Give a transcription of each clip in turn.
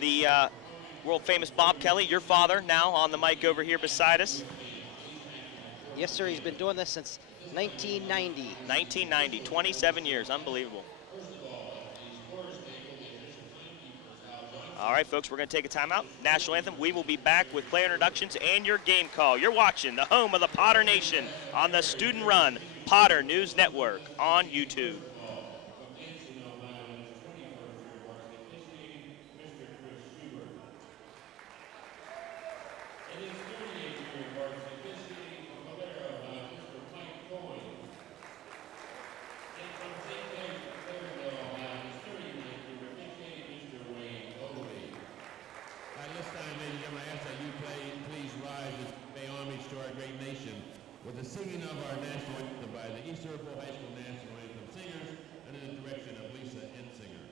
the world-famous Bob Kelly, your father, now on the mic over here beside us. Yes, sir. He's been doing this since 1990. 1990, 27 years, unbelievable. All right, folks, we're going to take a timeout. National anthem. We will be back with player introductions and your game call. You're watching the home of the Potter Nation on the student-run Potter News Network on YouTube. With the singing of our national anthem by the East Bball High School National Anthem Singers under the direction of Lisa Ensinger.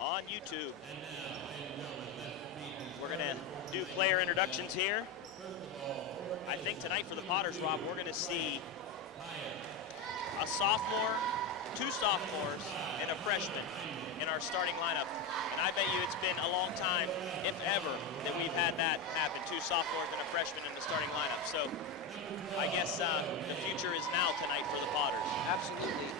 On YouTube. We're going to do player introductions here. I think tonight for the Potters, Rob, we're going to see a sophomore, two sophomores, and a freshman in our starting lineup. And I bet you it's been a long time, if ever, that we've had that happen. Two sophomores and a freshman in the starting lineup. So I guess the future is now tonight for the Potters. Absolutely.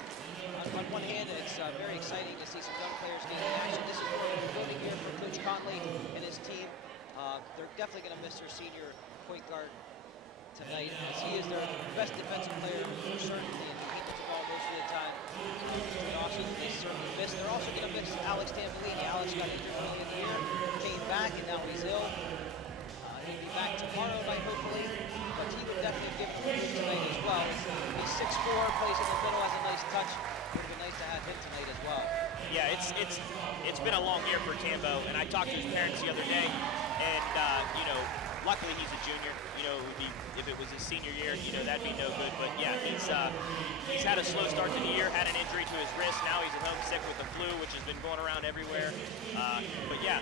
On one hand, it's very exciting to see some young players getting action. This is a building year for Coach Conley and his team. They're definitely going to miss their senior point guard tonight, as he is their best defensive player for certainty, and he hits the ball most of the time. They're also going to miss Alex Tambolini. Alex got injured early in the year, came back, and now he's ill. He'll be back tomorrow night, hopefully, but he would definitely give it to tonight as well. He's 6'4", plays in the middle, has a nice touch. It would be nice to have him tonight as well. Yeah, it's been a long year for Tambo, and I talked to his parents the other day, and you know, luckily he's a junior. You know, if it was his senior year, you know, that'd be no good. But yeah, he's had a slow start to the year, had an injury to his wrist. Now he's at home sick with the flu, which has been going around everywhere. But yeah,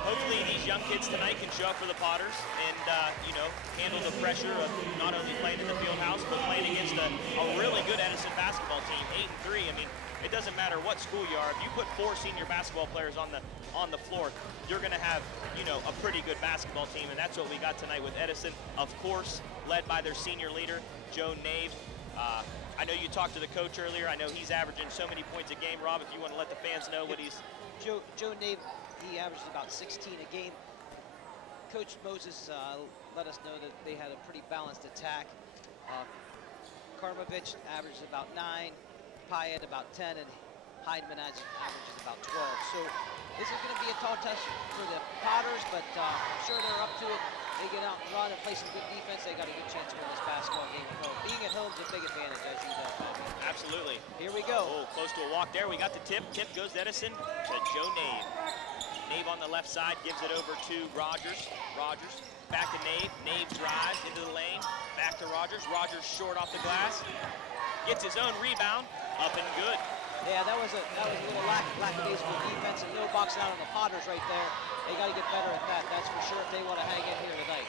hopefully these young kids tonight can show up for the Potters and you know, handle the pressure of not only playing in the field house, but playing against a really good Edison basketball team, 8-3. I mean, it doesn't matter what school you are. If you put 4 senior basketball players on the floor, you're going to have, you know, a pretty good basketball team, and that's what we got tonight with Edison, of course, led by their senior leader, Joe Nave. I know you talked to the coach earlier. I know he's averaging so many points a game. Rob, if you want to let the fans know what he's... Joe Nave, he averages about 16 a game. Coach Moses let us know that they had a pretty balanced attack. Karmovich averages about 9. Payet about 10, and Heidemann averages about 12. So this is going to be a tall test for the Potters, but I'm sure they're up to it. They get out and run and play some good defense. They got a good chance to win this basketball game. Being at home is a big advantage, as you know. Absolutely. Here we go. Oh, close to a walk there. We got the tip. Tip goes to Edison to Joe Nave. Nave on the left side gives it over to Rogers. Rogers back to Nave. Nave drives into the lane. Back to Rogers. Rogers short off the glass. Gets his own rebound, up and good. Yeah, that was a little lackadaisical defense and no boxing out on the Potters right there. They got to get better at that, that's for sure, if they want to hang in here tonight.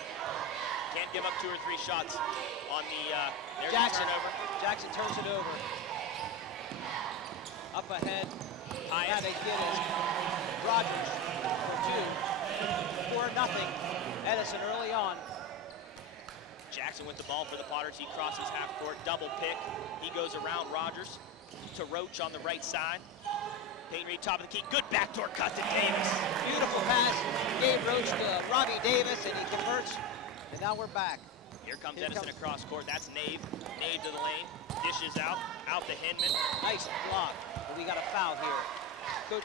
give up 2 or 3 shots on the there's Jackson. the turnover. Jackson turns it over. Up ahead. Hyatt. Now they get it. Rogers for 2. 4-0. Edison early on. Jackson with the ball for the Potters. He crosses half court, double pick. He goes around Rogers to Roach on the right side. Peyton Reed, top of the key. Good backdoor cut to Davis. Beautiful pass. Gave Roach to Robbie Davis, and he converts. And now we're back. Here comes Edison across court. That's Nave. Nave to the lane. Dishes out to Hinman. Nice block. But we got a foul here. Coach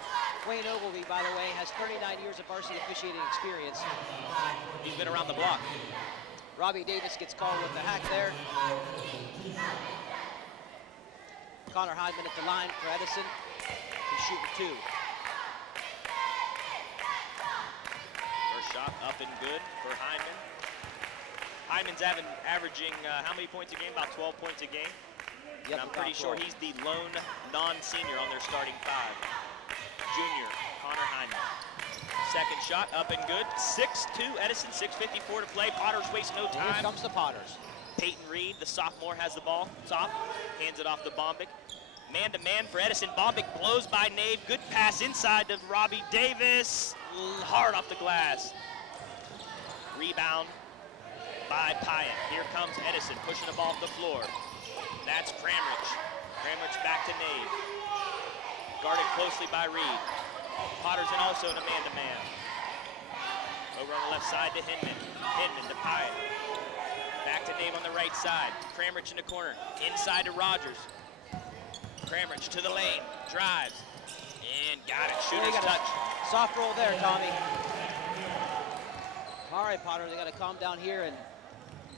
Wayne Ogilvy, by the way, has 39 years of varsity officiating experience. He's been around the block. Robbie Davis gets called with the hack there. Connor Hyman at the line for Edison. He's shooting 2. First shot up and good for Hyman. Hyman's averaging how many points a game? About 12 points a game. Yep, and I'm pretty sure he's the lone non-senior on their starting 5. Junior, Connor Hyman. Second shot, up and good. 6-2, Edison, 6:54 to play. Potters waste no time. Here comes the Potters. Peyton Reed, the sophomore, has the ball. Top, hands it off to Bombic. Man-to-man for Edison. Bombic blows by Nave. Good pass inside to Robbie Davis. Hard off the glass. Rebound by Pyatt. Here comes Edison, pushing the ball to the floor. That's Kramrich. Kramrich back to Nave. Guarded closely by Reed. Potters in also in a man-to-man. Over on the left side to Hinman. Hinman to Pyatt. Back to Nave on the right side. Kramrich in the corner. Inside to Rogers. Kramrich to the lane. Drives. And got it. Shooter's touch. Soft roll there, Tommy. All right, Potter, they got to calm down here. And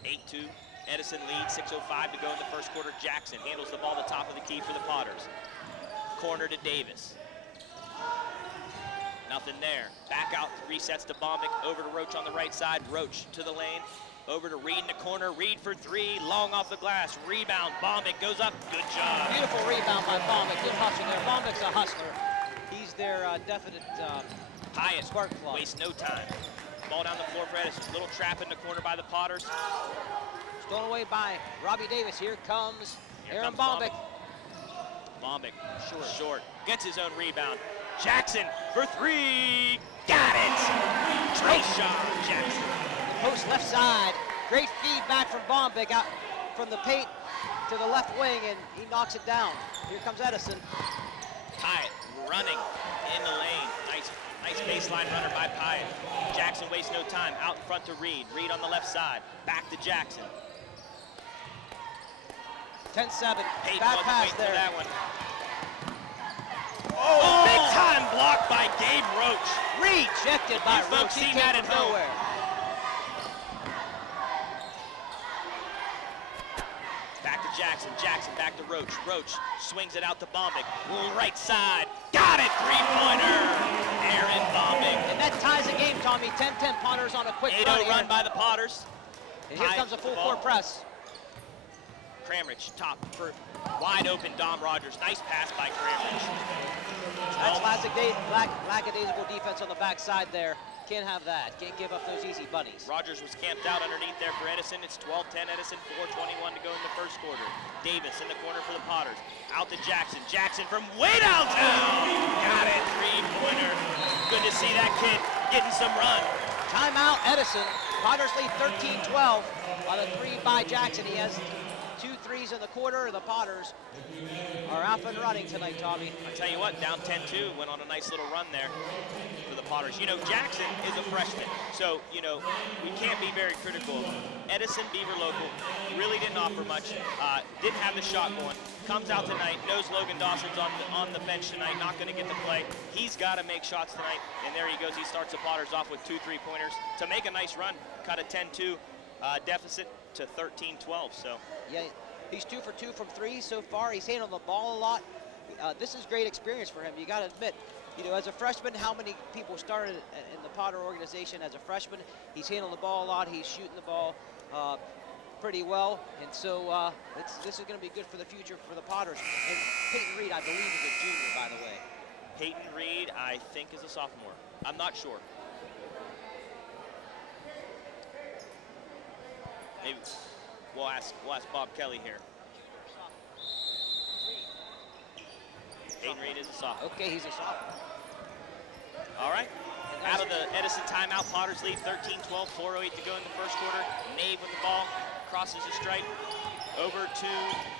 8-2. Edison leads. 6:05 to go in the first quarter. Jackson handles the ball at the top of the key for the Potters. Corner to Davis. Nothing there. Back out, resets to Bombic, over to Roach on the right side. Roach to the lane, over to Reed in the corner. Reed for 3, long off the glass. Rebound, Bombic goes up, good job. Beautiful rebound by Bombic, good hustle there. Bombic's a hustler. He's their definite Hyatt, spark plug. waste no time. Ball down the floor for Edison. Little trap in the corner by the Potters. Stolen away by Robbie Davis. Here comes Aaron comes Bombic. Bombic, short, gets his own rebound. Jackson for 3, got it! Great shot, Jackson. Post left side. Great feedback from Bombic out from the paint to the left wing, and he knocks it down. Here comes Edison. Pyatt running in the lane. Nice baseline runner by Pyatt. Jackson wastes no time. Out in front to Reed. Reed on the left side. Back to Jackson. 10-7. Peyton Bad wasn't pass waiting for there. that one. Oh, big time block by Gabe Roach. Rejected by You folks Roach. He seen came that at from home. nowhere. Back to Jackson. Jackson back to Roach. Roach swings it out to Bombic. Right side. Got it. 3-pointer. Aaron Bombic. And that ties the game, Tommy. 10-10 Potters on a quick 8-0 run by the Potters. And here comes a full court press. Kramrich, top for wide open Dom Rogers. Nice pass by Kramrich. That's lackadaisical defense on the backside there. Can't have that. Can't give up those easy bunnies. Rogers was camped out underneath there for Edison. It's 12-10 Edison, 4:21 to go in the first quarter. Davis in the corner for the Potters. Out to Jackson. Jackson from way downtown. Got it. 3-pointer. Good to see that kid getting some run. Timeout, Edison. Potters lead 13-12 on a 3 by Jackson. He has 2 threes in the quarter. The Potters are up and running tonight, Tommy. I tell you what, down 10-2, went on a nice little run there for the Potters. You know, Jackson is a freshman, so, you know, we can't be very critical of him. Edison, Beaver local, really didn't offer much, didn't have the shot going. Comes out tonight, knows Logan Dawson's on the bench tonight, not going to get to play. He's got to make shots tonight, and there he goes. He starts the Potters off with 2 3-pointers to make a nice run, cut a 10-2 deficit to 13-12, so. Yeah, he's 2 for 2 from 3 so far. He's handled the ball a lot. This is great experience for him. You got to admit, you know, as a freshman, how many people started in the Potter organization as a freshman? He's handled the ball a lot. He's shooting the ball pretty well, and so this is going to be good for the future for the Potters. And Peyton Reed, I believe, is a junior, by the way. Peyton Reed, I think, is a sophomore. I'm not sure. Maybe we'll ask Bob Kelly here. Hayden Reed is a sophomore. Okay, he's a sophomore. All right. Out of the Edison timeout, Potters lead 13-12, 4:08 to go in the first quarter. Nave with the ball, crosses the stripe, over to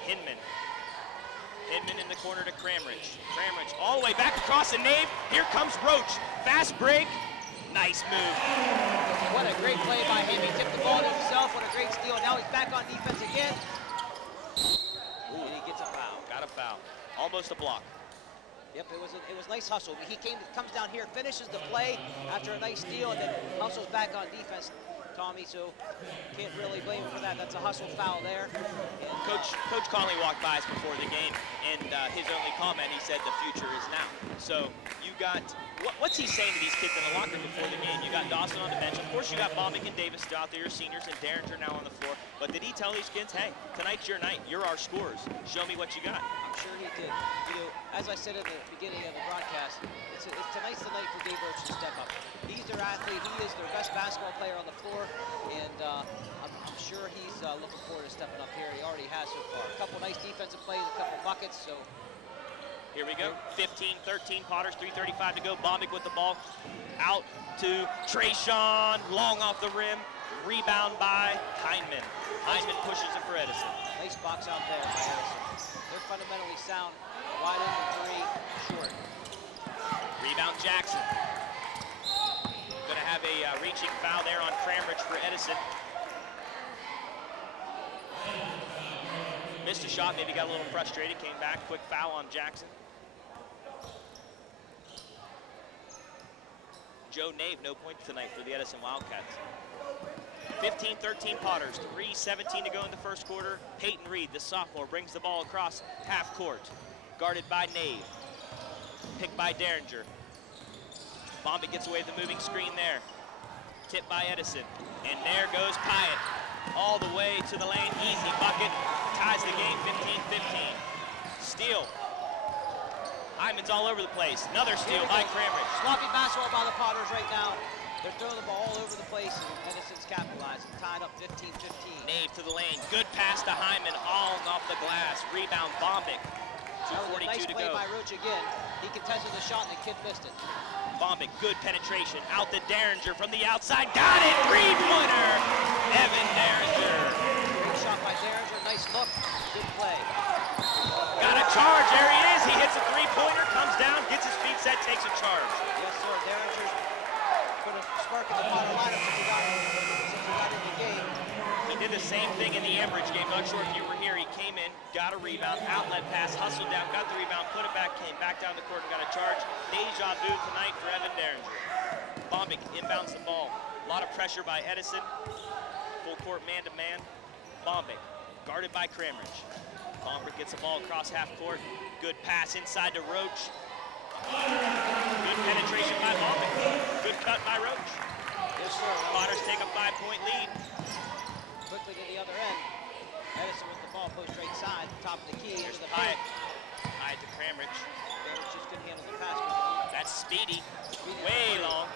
Hinman. Hinman in the corner to Cramrich. Cramrich all the way back across the Nave. Here comes Roach. Fast break. Nice move. What a great play by him. He tipped the ball to himself. What a great steal. Now he's back on defense again. Ooh. And he gets a foul. Got a foul. Almost a block. Yep, it was nice hustle. He comes down here, finishes the play after a nice steal, and then hustles back on defense, Tommy, so can't really blame him for that. That's a hustle foul there. And, Coach Conley walked by us before the game, and his only comment, he said, the future is now. So you got, what's he saying to these kids in the locker room before the game? You got Dawson on the bench. Of course, you got Bombick and Davis still out there, your seniors, and Derringer now on the floor. But did he tell these kids, hey, tonight's your night. You're our scorers. Show me what you got. I'm sure he did. You know, as I said at the beginning of the broadcast, tonight's the night for Dave Roach to step up. He's their athlete. He is their best basketball player on the floor, and I'm sure he's looking forward to stepping up here. He already has so far. A couple nice defensive plays, a couple buckets. So here we go. 15-13 Potters, 3:35 to go. Bombick with the ball out to Trayshawn, long off the rim. Rebound by Heinman. Heinman pushes it for Edison. Nice box out there by Edison. They're fundamentally sound. Wide open three, short. Rebound Jackson. Going to have a reaching foul there on Cramrich for Edison. Missed a shot, maybe got a little frustrated, came back, quick foul on Jackson. Joe Nave, no points tonight for the Edison Wildcats. 15-13 Potters, 3:17 to go in the first quarter. Peyton Reed, the sophomore, brings the ball across half court. Guarded by Nave. Picked by Derringer. Bombick gets away with the moving screen there. Tipped by Edison. And there goes Pyatt. All the way to the lane, easy bucket. Ties the game, 15-15. Steal. Hyman's all over the place. Another steal by Cramrich. Sloppy basketball by the Potters right now. They're throwing the ball all over the place, and Edison's capitalizing. Tied up 15-15. Nave to the lane. Good pass to Hyman, all off the glass. Rebound Bombick. 2:42 nice to play go. by Roach again. He contested the shot, and the kid missed it. Bombick, good penetration. Out to Derringer from the outside. Got it! Three-pointer! Evan Derringer. Great shot by Derringer. Nice look. Good play. Got a charge. There he is. He hits a three-pointer, comes down, gets his feet set, takes a charge. Yes, sir. Derringer's put a spark in the Potter lineup since he got in the game. He did the same thing in the Ambridge game. Not sure if you were here. He came in, got a rebound, outlet pass, hustled down, got the rebound, put it back, came back down the court and got a charge. Deja vu tonight for Evan Derringer. Bombick inbounds the ball. A lot of pressure by Edison. Full court man-to-man. Bombick guarded by Cramrich. Bombick gets the ball across half court. Good pass inside to Roach. Good penetration by Bombick. Good cut by Roach. Yes, sir. Potters take a 5-point lead. Quickly to the other end. Edison with the ball, post right side, top of the key. Here's the Pyatt. Pyatt to Cramrich. Derringer just couldn't handle the pass. That's speedy. Way long.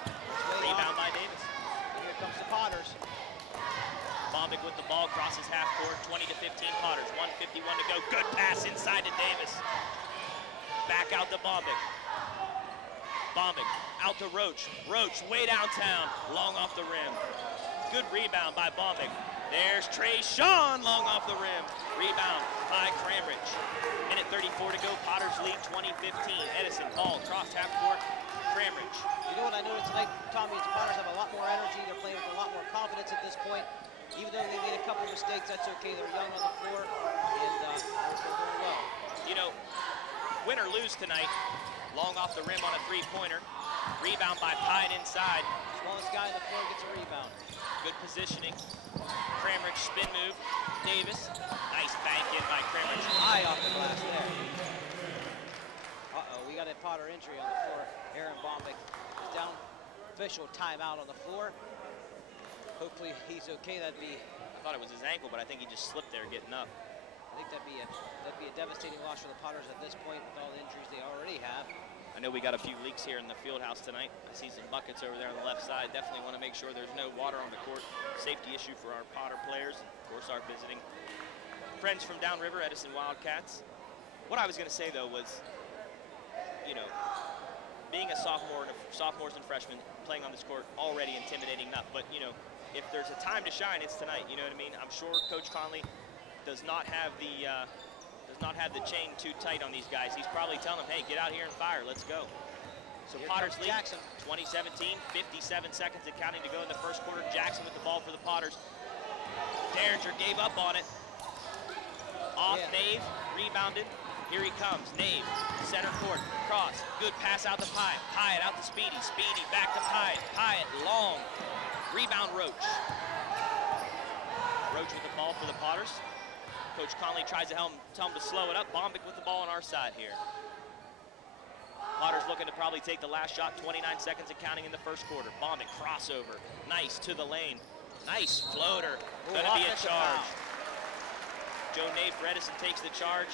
Rebound by Davis. And here comes the Potters. Bombick with the ball, crosses half court, 20-15 Potters, 1:51 to go. Good pass inside to Davis. Back out to Bombick. Bombick out to Roach. Roach way downtown, long off the rim. Good rebound by Bombick. There's Trayshawn, long off the rim. Rebound by Cramrich. Minute 34 to go, Potters lead 20-15. Edison, ball across half court, Cramrich. You know what I noticed tonight, Tommy, is the Potters have a lot more energy. They're playing with a lot more confidence at this point. Even though they made a couple mistakes, that's okay. They're young on the floor, and they're doing well. You know, win or lose tonight, long off the rim on a three-pointer. Rebound by Pyatt inside. Smallest guy on the floor gets a rebound. Good positioning. Cramrich spin move. Davis. Nice bank in by Cramrich. High off the glass there. Uh-oh, we got a Potter injury on the floor. Aaron Bombick is down. Official timeout on the floor. Hopefully he's okay. I thought it was his ankle, but I think he just slipped there getting up. I think that'd be a devastating loss for the Potters at this point with all the injuries they already have. I know we got a few leaks here in the field house tonight. I see some buckets over there on the left side. Definitely want to make sure there's no water on the court. Safety issue for our Potter players. Of course, our visiting friends from downriver, Edison Wildcats. What I was going to say, though, was, you know, being a sophomore and sophomores and freshmen playing on this court, already intimidating enough. But, you know, if there's a time to shine, it's tonight. You know what I mean? I'm sure Coach Conley does not have the chain too tight on these guys. He's probably telling them, hey, get out here and fire. Let's go. So Here Potters lead, Jackson. 2017, 57 seconds and counting to go in the first quarter. Jackson with the ball for the Potters. Derringer gave up on it. Off Nave, rebounded. Here he comes, Nave, center court, cross, good pass out to Pyatt. Pyatt out to Speedy, Speedy back to Pyatt. Pyatt, long, rebound Roach. Roach with the ball for the Potters. Coach Conley tries to tell him to slow it up. Bombic with the ball on our side here. Potters looking to probably take the last shot, 29 seconds and counting in the first quarter. Bombic crossover, nice to the lane. Nice floater, gonna be a charge. Joe Nave for Edison takes the charge.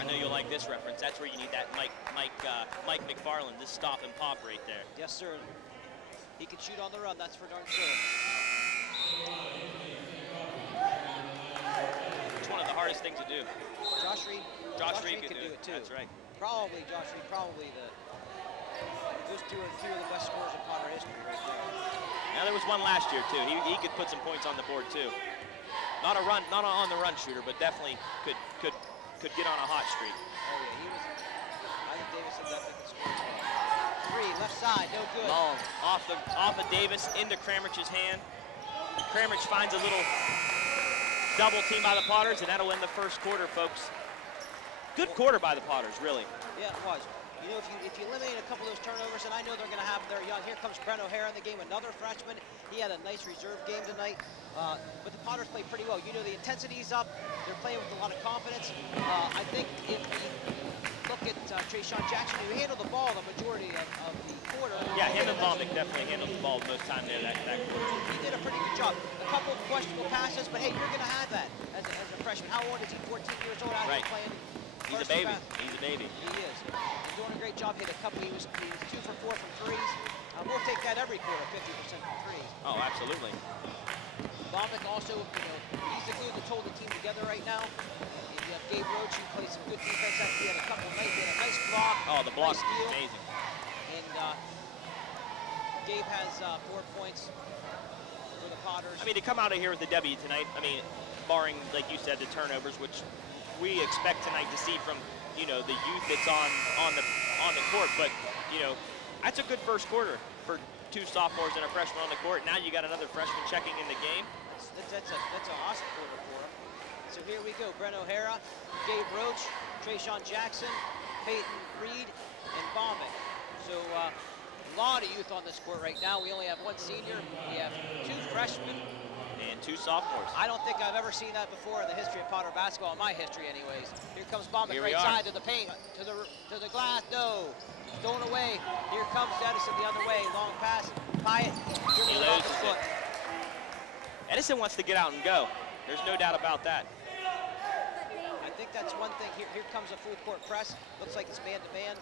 I know you'll like this reference. That's where you need that Mike McFarland, this stop and pop right there. Yes, sir. He can shoot on the run, that's for darn sure. It's one of the hardest things to do. Josh Reed can do it too. That's right. Probably Josh Reed, probably those two are a few of the best scorers in Potter history right there. Now there was one last year too. He could put some points on the board too. Not on the run shooter, but definitely could get on a hot streak. Oh yeah, he was. I think Davison definitely could score. Three, left side, no good. Long, off of Davis into Kramrich's hand. Kramrich finds a little double team by the Potters, and that'll end the first quarter, folks. Good quarter by the Potters, really. Yeah, it was. You know, if you eliminate a couple of those turnovers, and I know they're going to have their young. Here comes Brent O'Hara in the game, another freshman. He had a nice reserve game tonight. But the Potters played pretty well. You know, the intensity's up. They're playing with a lot of confidence. I think if we look at Trayshawn Jackson, who handled the ball the majority of the quarter. Yeah, him and Bombic definitely handled the ball most time there that quarter. He did a pretty good job. A couple of questionable passes, but hey, you're going to have that as a freshman. How old is he? 14 years old out here playing. He's a baby. He's a baby. He is. He's doing a great job. Hit a couple. He was 2 for 4 from threes. We'll take that every quarter, 50% from threes. Oh, absolutely. Bombic also, you know, he's the glue that's holding the team together right now. You have Gabe Roach, who plays some good defense. He had a couple nights. He had a nice block. Oh, the block nice is amazing. And Gabe has 4 points for the Potters. I mean, to come out of here with the W tonight, I mean, barring, like you said, the turnovers, which we expect tonight to see from, you know, the youth that's on the court. But, you know, that's a good first quarter for 2 sophomores and a freshman on the court. Now you got another freshman checking in the game. That's an awesome quarter for him. So here we go. Brent O'Hara, Gabe Roach, Trayshawn Jackson, Peyton Reed, and Bombic. So a lot of youth on this court right now. We only have 1 senior. We have 2 freshmen. And 2 sophomores. I don't think I've ever seen that before in the history of Potter basketball, in my history anyways. Here comes Bombic, right side to the paint, to the glass, no. Stolen away. Here comes Edison the other way. Long pass. Pyatt. He loses the foot. Edison wants to get out and go. There's no doubt about that. I think that's one thing. Here comes a full court press. Looks like it's man-to-man.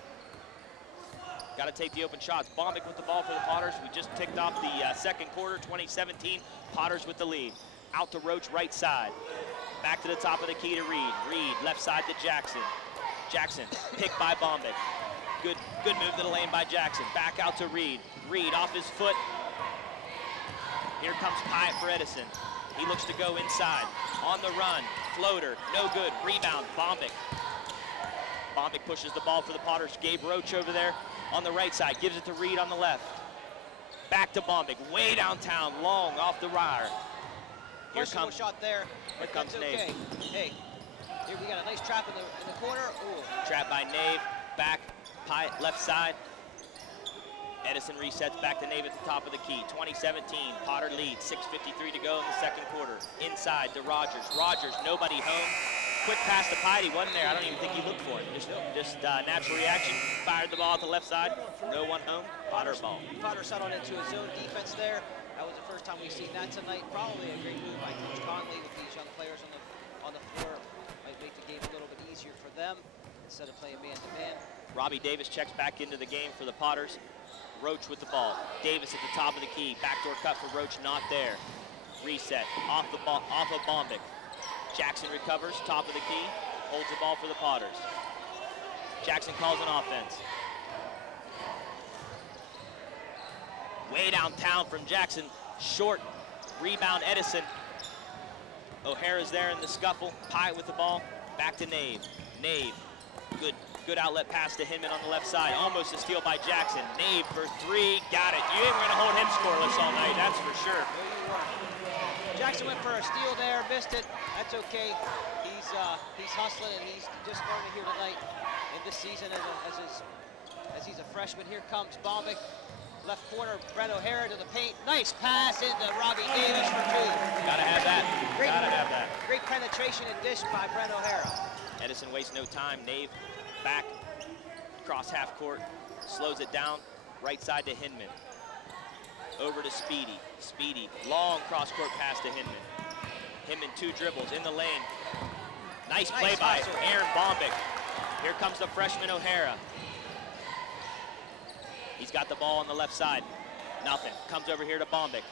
Got to take the open shots. Bombic with the ball for the Potters. We just ticked off the second quarter, 2017. Potters with the lead. Out to Roach, right side. Back to the top of the key to Reed. Reed, left side to Jackson. Jackson, picked by Bombic. Good move to the lane by Jackson. Back out to Reed. Reed off his foot. Here comes Pyatt for Edison. He looks to go inside. On the run. Floater. No good. Rebound. Bombic. Bombic pushes the ball for the Potters. Gabe Roach over there on the right side. Gives it to Reed on the left. Back to Bombic. Way downtown. Long off the wire. Here comes shot there. Here comes Nave. Okay. Hey, here we got a nice trap in the corner. Ooh. Trap by Nave. Back. Pyatt left side. Edison resets back to Nave at the top of the key. 2017, Potter leads, 6:53 to go in the second quarter. Inside to Rogers. Rogers, nobody home. Quick pass to Pyatt, he wasn't there. I don't even think he looked for it. Just natural reaction. Fired the ball at the left side. No one home. Potter ball. Potter settled into a zone defense there. That was the first time we've seen that tonight. Probably a great move by Coach Conley with these young players on the floor. make the game a little bit easier for them instead of playing man-to-man. Robbie Davis checks back into the game for the Potters. Roach with the ball. Davis at the top of the key. Backdoor cut for Roach, not there. Reset, off of Bombic. Jackson recovers, top of the key, holds the ball for the Potters. Jackson calls an offense. Way downtown from Jackson, short rebound Edison. O'Hara's there in the scuffle. Pyatt with the ball, back to Nave. Nave, good outlet pass to Hinman on the left side. Almost a steal by Jackson. Nave for three, got it. You ain't gonna hold him scoreless all night, that's for sure. Jackson went for a steal there, missed it. That's okay. He's hustling and he's just learning here tonight in this season as he's a freshman. Here comes Bombic. Left corner, Brett O'Hara to the paint. Nice pass into Robbie Davis for two. Gotta have that. Gotta have that. Great penetration and dish by Brett O'Hara. Edison wastes no time. Nave back across half court, slows it down, right side to Hinman. Over to Speedy. Speedy, long cross court pass to Hinman. Hinman, two dribbles in the lane. Nice play by Aaron Bombic. Here comes the freshman O'Hara. He's got the ball on the left side. Nothing. Comes over here to Bombic.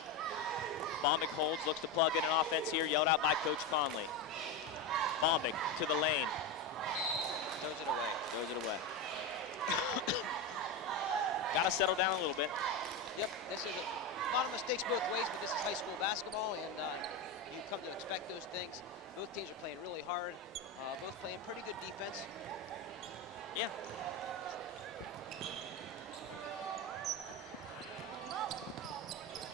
Bombic holds, looks to plug in an offense here, yelled out by Coach Conley. Bombic to the lane. Throws it away. Throws it away. Got to settle down a little bit. Yep, this is a lot of mistakes both ways, but this is high school basketball, and you come to expect those things. Both teams are playing really hard. Both playing pretty good defense. Yeah.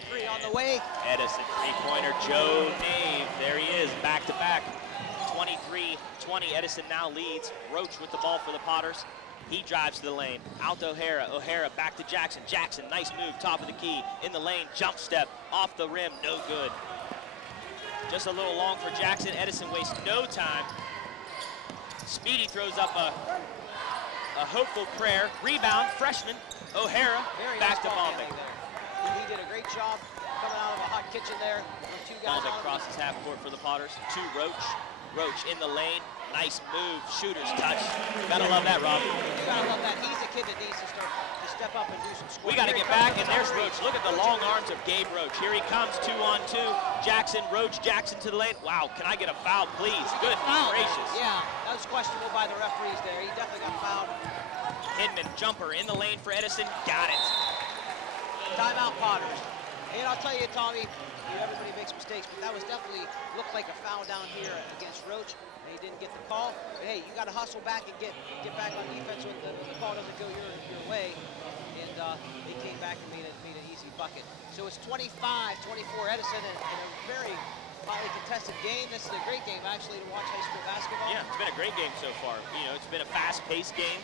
Three on the way. Edison, three-pointer, Joe Nave. There he is, back-to-back. 23-20, Edison now leads. Roach with the ball for the Potters. He drives to the lane, out to O'Hara. O'Hara back to Jackson. Jackson, nice move, top of the key, in the lane, jump step, off the rim, no good. Just a little long for Jackson. Edison wastes no time. Speedy throws up a hopeful prayer. Rebound, freshman, O'Hara, back to Bombic. He did a great job coming out of a hot kitchen there. Two guys Bombic crosses half court for the Potters. To Roach. Roach in the lane. Nice move, shooter's touch. Gotta love that, Rob. You gotta love that. He's a kid that needs to start to step up and do some scoring. We gotta get back, and there's Roach. Look at the long arms of Gabe Roach. Here he comes, 2-on-2. Jackson, Roach, Jackson to the lane. Wow, can I get a foul, please? Good gracious. Yeah, that was questionable by the referees there. He definitely got fouled. Hinman, jumper in the lane for Edison. Got it. Timeout, Potters. And I'll tell you, Tommy, everybody makes mistakes, but that was definitely looked like a foul down here against Roach. He didn't get the call, but hey, you got to hustle back and get back on defense when the ball doesn't go your way. And they came back and made an easy bucket. So it's 25-24 Edison in a very highly contested game. This is a great game actually to watch high school basketball. Yeah, it's been a great game so far. You know, it's been a fast-paced game.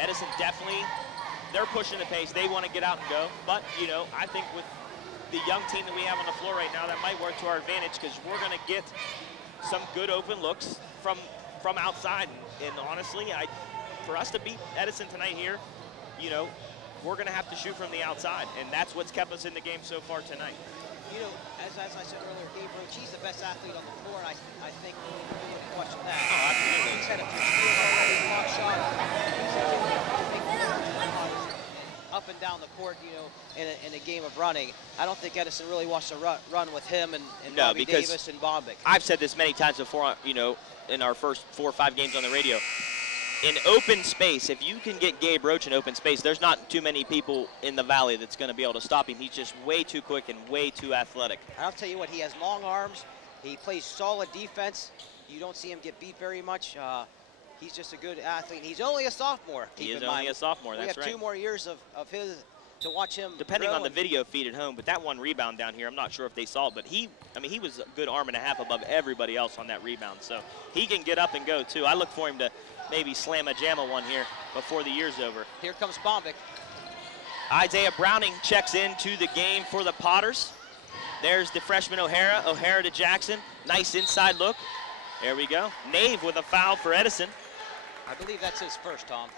Edison definitely, they're pushing the pace. They want to get out and go. But you know, I think with the young team that we have on the floor right now, that might work to our advantage because we're going to get some good open looks from outside, and honestly, for us to beat Edison tonight here, you know, we're going to have to shoot from the outside, and that's what's kept us in the game so far tonight. You know, as I said earlier, Gabe Roach, he's the best athlete on the floor, and I think we're really watching that. Oh, absolutely. He's had a few steals already, block shot. Up and down the court, you know, in a game of running. I don't think Edison really wants to run with him and Robbie Davis and Bombic. I've said this many times before, you know, in our first 4 or 5 games on the radio. In open space, if you can get Gabe Roach in open space, there's not too many people in the Valley that's going to be able to stop him. He's just way too quick and way too athletic. I'll tell you what, he has long arms. He plays solid defense. You don't see him get beat very much. He's just a good athlete. He's only a sophomore. He is only a sophomore, that's right. We have 2 more years of his to watch him. Depending on the video feed at home, but that one rebound down here, I'm not sure if they saw it, but he was a good arm and a half above everybody else on that rebound, so he can get up and go too. I look for him to maybe slam a jamma one here before the year's over. Here comes Bombic. Isaiah Browning checks into the game for the Potters. There's the freshman O'Hara. O'Hara to Jackson. Nice inside look. There we go. Nave with a foul for Edison. I believe that's his first, Tom.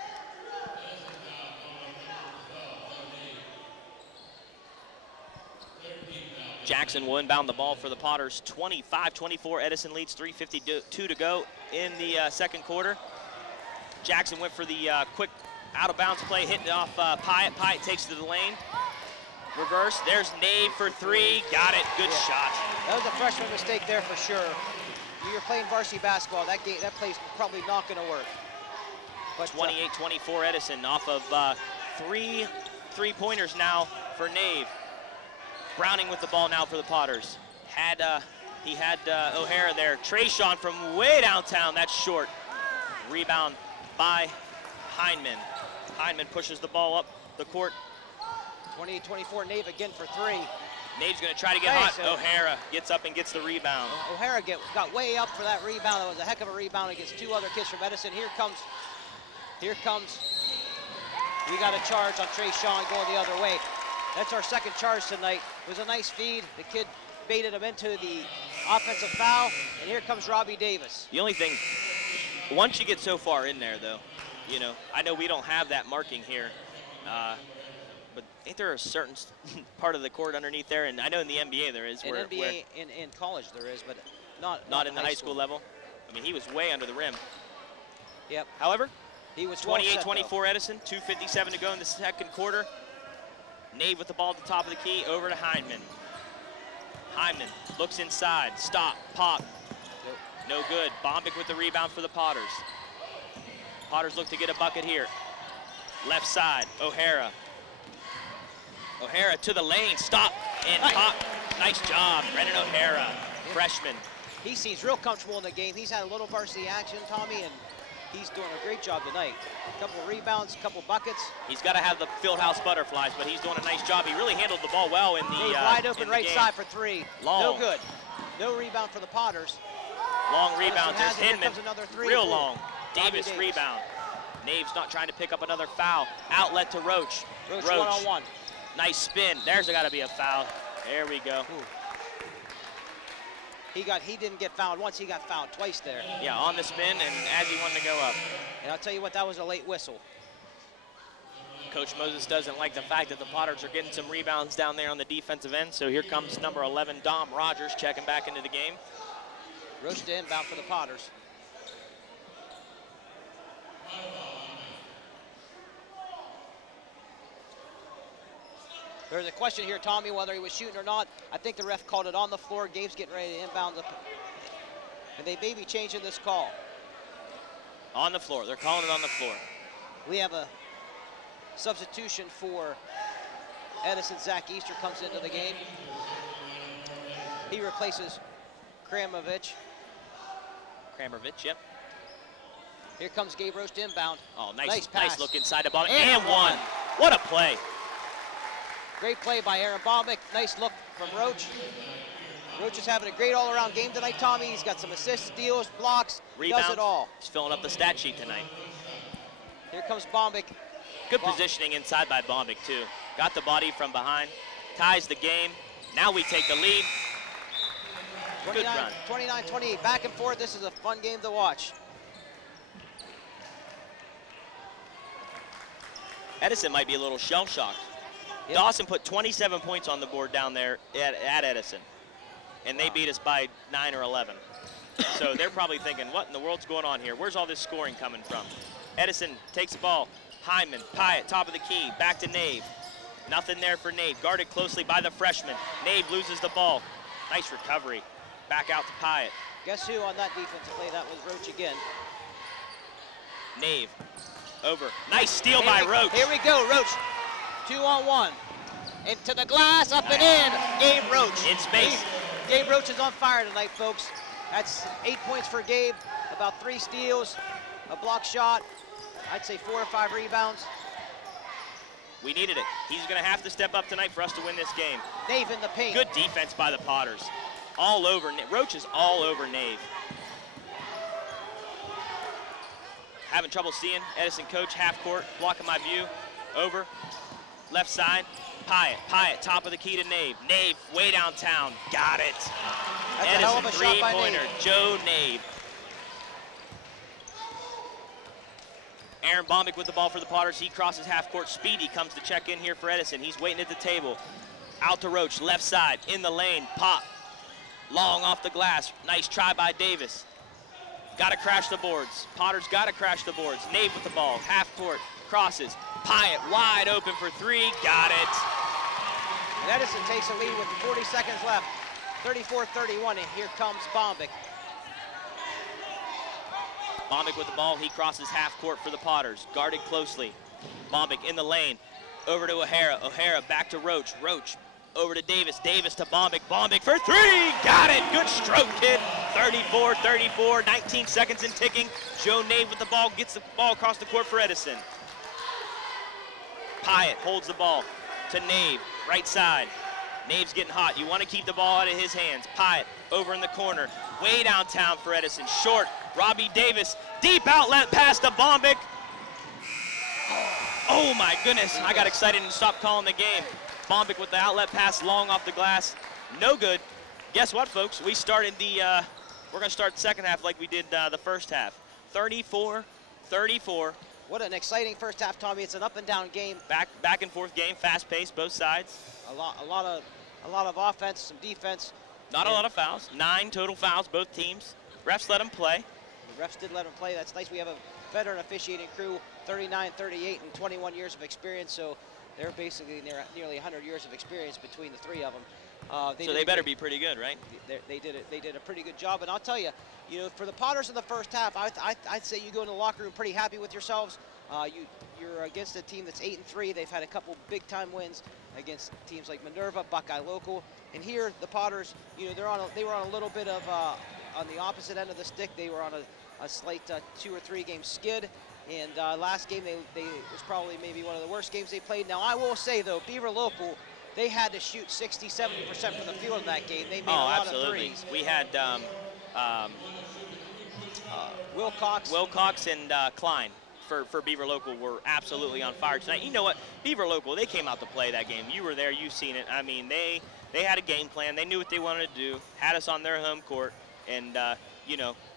Jackson will inbound the ball for the Potters. 25-24, Edison leads, 3:52 to go in the second quarter. Jackson went for the quick out-of-bounds play, hitting off Pyatt. Pyatt takes to the lane. Reverse, there's Nave for three. Got it, good shot. That was a freshman mistake there for sure. You're playing varsity basketball, that play's probably not gonna work. But 28-24 Edison off of three three-pointers now for Nave. Browning with the ball now for the Potters. He had O'Hara there. Trayshawn from way downtown, that's short. Rebound by Hindman. Hindman pushes the ball up the court. 28-24, Nave again for three. Nave's gonna try to get hot. O'Hara gets up and gets the rebound. O'Hara got way up for that rebound. That was a heck of a rebound against two other kids from Edison. Here comes. We got a charge on Trayshawn going the other way. That's our second charge tonight. It was a nice feed. The kid baited him into the offensive foul, and here comes Robbie Davis. The only thing, once you get so far in there though, you know, I know we don't have that marking here, but ain't there a certain part of the court underneath there? And I know in the NBA there is. In NBA, in college there is, but not in the high school level. I mean, he was way under the rim. Yep. However, he was 28-24 Edison, 2:57 to go in the second quarter. Nave with the ball at the top of the key, over to Hindman. Hindman looks inside, stop, pop. Yep. No good. Bombic with the rebound for the Potters. Potters look to get a bucket here. Left side, O'Hara. O'Hara to the lane, stop, and pop. Nice job, Brendan O'Hara, freshman. He seems real comfortable in the game. He's had a little varsity action, Tommy, and he's doing a great job tonight. A couple of rebounds, a couple of buckets. He's got to have the Fieldhouse butterflies, but he's doing a nice job. He really handled the ball well in the wide open right game. side for three. Long. No good. No rebound for the Potters. Long rebound. There's Hinman. Another three. Real long. Davis rebound. Nave's not trying to pick up another foul. Outlet to Roach. Roach one-on-one. Nice spin. There's got to be a foul. There we go. Ooh. He didn't get fouled once, he got fouled twice there. Yeah, on the spin and as he wanted to go up. And I'll tell you what, that was a late whistle. Coach Moses doesn't like the fact that the Potters are getting some rebounds down there on the defensive end, so here comes number 11, Dom Rogers, checking back into the game. Roach to inbound for the Potters. There's a question here, Tommy, whether he was shooting or not. I think the ref called it on the floor. Gabe's getting ready to inbound, and they may be changing this call. On the floor. They're calling it on the floor. We have a substitution for Edison. Zach Easter comes into the game. He replaces Kramovich. Kramovich, yep. Here comes Gabe Roach to inbound. Oh, nice pass. Nice look inside the ball. And one. What a play. Great play by Aaron Bombic. Nice look from Roach. Roach is having a great all-around game tonight, Tommy. He's got some assists, steals, blocks. Rebounds. Does it all. He's filling up the stat sheet tonight. Here comes Bombic. Good positioning inside by Bombic, too. Got the body from behind. Ties the game. Now we take the lead. Good run. 29-28, back and forth. This is a fun game to watch. Edison might be a little shell-shocked. Yep. Dawson put 27 points on the board down there at Edison, and they beat us by 9 or 11. So they're probably thinking, what in the world's going on here? Where's all this scoring coming from? Edison takes the ball. Hyman, Pyatt, top of the key, back to Nave. Nothing there for Nave, guarded closely by the freshman. Nave loses the ball. Nice recovery. Back out to Pyatt. Guess who on that defensive play? That was Roach again. Nave, over. Nice steal by Roach. Here we go, Roach. 2-on-1. Into the glass, up and in. Gabe Roach. In space. Gabe Roach is on fire tonight, folks. That's 8 points for Gabe, about 3 steals, a block shot. I'd say 4 or 5 rebounds. We needed it. He's going to have to step up tonight for us to win this game. Nave in the paint. Good defense by the Potters. All over. Roach is all over Nave. Having trouble seeing. Edison coach, half court, blocking my view. Over. Left side. Pyatt, top of the key to Nave. Nave, way downtown. Got it. That's Edison, a hell of a shot by three-pointer. Nave. Joe Nave. Aaron Bombic with the ball for the Potters. He crosses half court. Speedy comes to check in here for Edison. He's waiting at the table. Out to Roach, left side, in the lane, pop. Long off the glass, nice try by Davis. Gotta crash the boards. Potter's gotta crash the boards. Nave with the ball, half court, crosses. Pyatt wide open for three, got it. And Edison takes a lead with 40 seconds left. 34-31, and here comes Bombic. Bombic with the ball, he crosses half court for the Potters. Guarded closely. Bombic in the lane, over to O'Hara. O'Hara back to Roach. Roach over to Davis. Davis to Bombic. Bombic for three, got it. Good stroke, kid. 34-34, 19 seconds and ticking. Joe Nave with the ball, gets the ball across the court for Edison. Pyatt holds the ball to Nave, right side. Nave's getting hot. You want to keep the ball out of his hands. Pyatt over in the corner, way downtown for Edison. Short, Robbie Davis, deep outlet pass to Bombic. Oh my goodness, I got excited and stopped calling the game. Bombic with the outlet pass, long off the glass, no good. Guess what, folks? We started the, we're gonna start the second half like we did the first half. 34-34. What an exciting first half, Tommy. It's an up and down game. Back and forth game, fast paced, both sides. A lot of offense, some defense. Not a lot of fouls. 9 total fouls, both teams. Refs let them play. The refs did let them play. That's nice. We have a veteran officiating crew, 39, 38, and 21 years of experience. So they're basically nearly 100 years of experience between the three of them. So they better be pretty good, right? They did a pretty good job. And I'll tell you, for the Potters in the first half, I'd say you go in the locker room pretty happy with yourselves. You're against a team that's 8-3. They've had a couple big-time wins against teams like Minerva, Buckeye Local, and here the Potters, they were on a little bit of on the opposite end of the stick. They were on a slight 2 or 3 game skid, and last game it was probably maybe one of the worst games they played. Now I will say though, Beaver Local, they had to shoot 60-70% from the field in that game. They made a lot of threes. We had Wilcox and Klein for Beaver Local were absolutely on fire tonight. You know what? Beaver Local, they came out to play that game. You were there, you've seen it. I mean, they had a game plan. They knew what they wanted to do, had us on their home court, and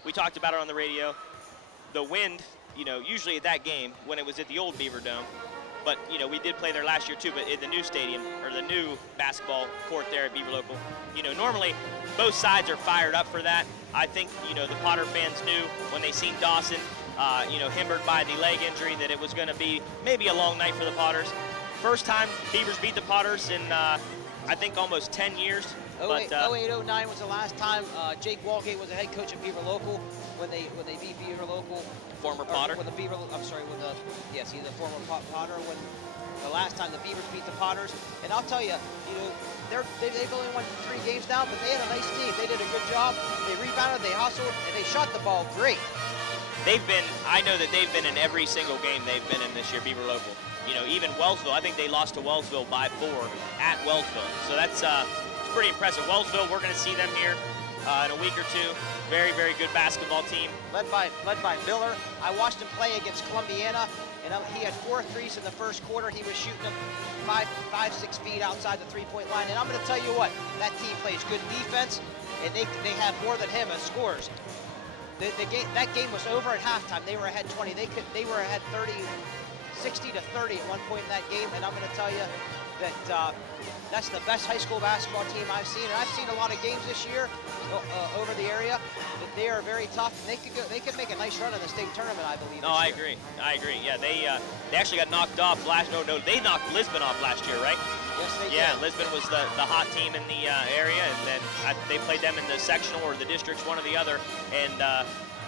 we talked about it on the radio. The wind, usually at that game when it was at the old Beaver Dome, but we did play there last year too, but in the new stadium or the new basketball court there at Beaver Local, normally both sides are fired up for that. I think the Potter fans knew when they seen Dawson hindered by the leg injury that it was going to be maybe a long night for the Potters. First time Beavers beat the Potters in I think almost 10 years. 08-09 was the last time. Jake Walgate was the head coach of Beaver Local when they beat Beaver Local. Former Potter. He's the former Potter when the last time the Beavers beat the Potters. And I'll tell you, they've only won 3 games now, but they had a nice team. They did a good job. They rebounded, they hustled, and they shot the ball great. I know that they've been in every single game they've been in this year, Beaver Local. Even Wellsville, I think they lost to Wellsville by 4 at Wellsville. So that's it's pretty impressive. Wellsville, we're going to see them here in a week or two. Very, very good basketball team. Led by Miller. I watched him play against Columbiana, and he had 4 threes in the first quarter. He was shooting them 5-6 feet outside the three-point line. And I'm going to tell you what, that team plays good defense, and they have more than him as scorers. That game was over at halftime. They were ahead 20. They were ahead 60 to 30 at one point in that game, and I'm going to tell you that that's the best high school basketball team I've seen. And I've seen a lot of games this year over the area. That they are very tough. They could make a nice run in the state tournament, I believe. No, I agree. Yeah, they actually got knocked off last. No, they knocked Lisbon off last year, right? Yes, they did. Yeah, Lisbon was the hot team in the area, and then they played them in the sectional or the districts, one or the other, and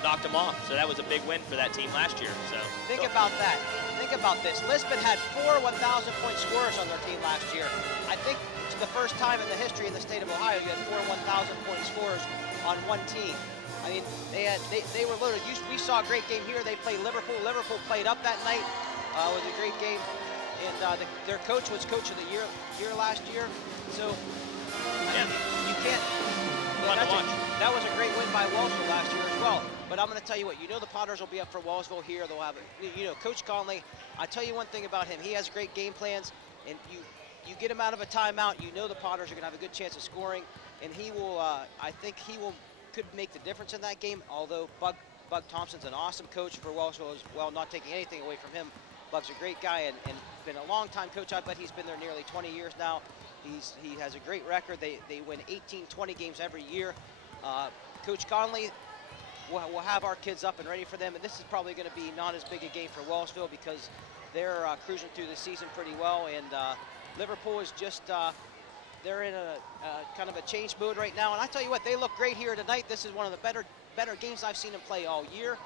knocked them off. So that was a big win for that team last year. So think about that. Think about this. Lisbon had 4 1,000-point scorers on their team last year. I think it's the first time in the history of the state of Ohio you had 4 1,000-point scorers on one team. I mean, they were loaded. We saw a great game here. They played Liverpool. Liverpool played up that night. It was a great game. And their coach was coach of the year last year. So you can't. That was a great win by Wellsville last year as well. But I'm going to tell you what, the Potters will be up for Wellsville here. They'll have Coach Conley. I tell you one thing about him. He has great game plans, and you get him out of a timeout. The Potters are going to have a good chance of scoring, and he will. I think he could make the difference in that game. Although Bug Thompson's an awesome coach for Wellsville as well, not taking anything away from him. Bug's a great guy and been a long-time coach. I bet he's been there nearly 20 years now. He has a great record. They win 18, 20 games every year. Coach Conley will have our kids up and ready for them, and this is probably going to be not as big a game for Wellsville because they're cruising through the season pretty well, and Liverpool is just they're in a kind of a change mood right now. And I tell you what, they look great here tonight. This is one of the better games I've seen them play all year.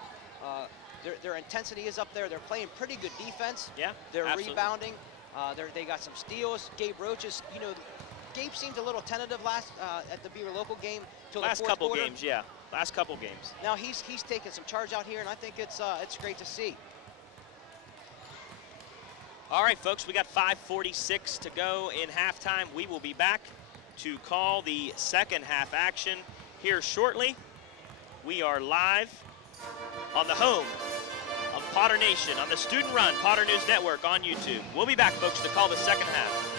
Their intensity is up there. They're playing pretty good defense. Yeah, they're absolutely. Rebounding. They got some steals. Gabe Roach is, you know, Gabe seemed a little tentative at the Beaver local game till the fourth quarter. Games, yeah. Last couple games. Now he's taking some charge out here, and I think it's great to see. All right, folks, we got 5:46 to go in halftime. We will be back to call the second half action here shortly. We are live on the home of Potter Nation on the student-run Potter News Network on YouTube. We'll be back, folks, to call the second half.